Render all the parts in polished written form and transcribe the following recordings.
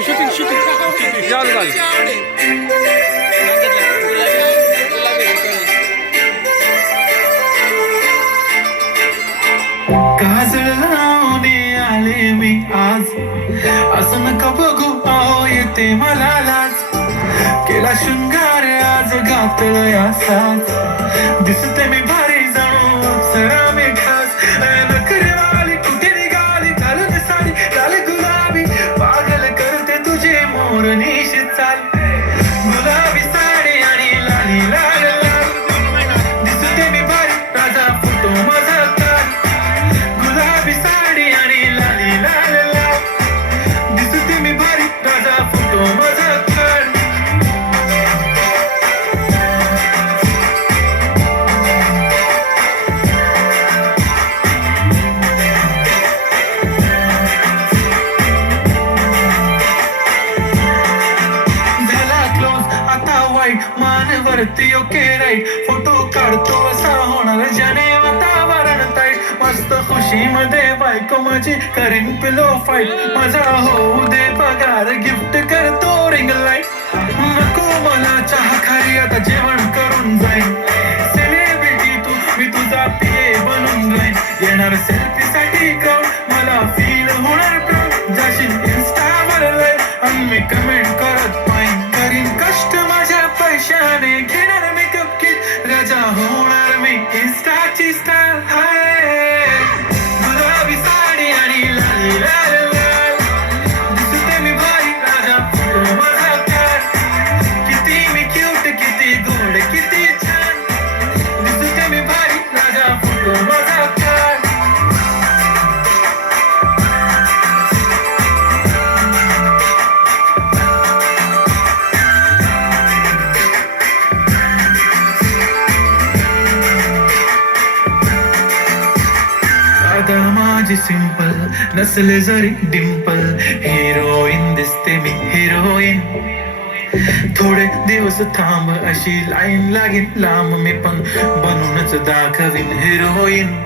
Shooting shooting चालू झाली. काजळ लावून आले मी आज, असं नका बघू अहो येते मला लाज. केला शृंगार आज घातलं असाच, दिसते मी भारी जणू सरा मी खास. नखरेवाली कुठे निघाली घालून साडी लाल गुलाबी, पागल करते तुझे मोर निशी चाल. गुलाबी साडी आणि लाली लाल लाल, दिसते मी भारी राजा फोटो माझा काढ. गुलाबी साडी आणि लाली लाल लाल, दिसते मी भारी राजा फोटो माझा काढ. मानवरती ओके राईट, फोटो काढतो असा होणार ज्याने वातावरण ताईट. मस्त खुशीमध्ये बायको माझी करीन पिलो फाईट, माझा होऊ दे पगार गिफ्ट करतो रिंग लाईट. नको मला चहा खाली आता जेवण करून जाईन, सेलिब्रिटी तू मी तुझा पिये बनून जाईन. येणार सेल्फी साठी क्राऊड मला फील होणार प्राऊड, जाशील इन्स्टावर लाईव्ह आणि मी कमेंट करत पाहिन. करीन कष्ट माझ्या पैशाने, घेणार मेकअप किट राजा होणार मी इन्स्टाची स्टार. हाय गुलाबी साडी आणि लाली लाल लाल, दिसते मी भारी राजा फोटो माझा काढ. किती मी क्यूट किती गोड किती छान, दिसते मी भारी राजा फोटो माझा काढ. आता माझी सिंपल नसले जरी डिंपल, हिरोईन दिसते मी हिरोईन. थोडे दिवस थांब अशी लाईन लागेल लांब, मी पण बनूनच दाखवीन हिरोईन.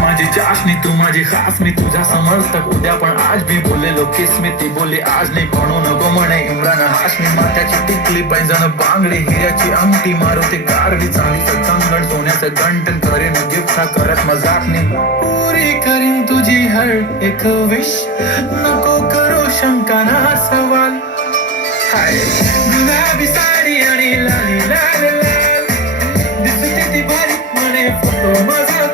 माझी चाशनी तू माझी खास, मी तुझा समजतक उद्या पण आज भी बोललेलो किस मी. ती बोलली आज नाही म्हणू नको म्हणे इम्रान हाशमी. माथ्याची टिकली पैंजण बांगडी हिऱ्याची अंगठी, मारुती कारली चांदीचं कंगण सोन्याचं गंटन. करेन गिफ्ट हा करत मजाक नाही, पुरी करीन तुझी हर एक विश. नको करू शंका ना सवाल. हाय गुलाबी साडी आणि लाली लाल लाल, दिसते ती भारी म्हणे फोटो माझा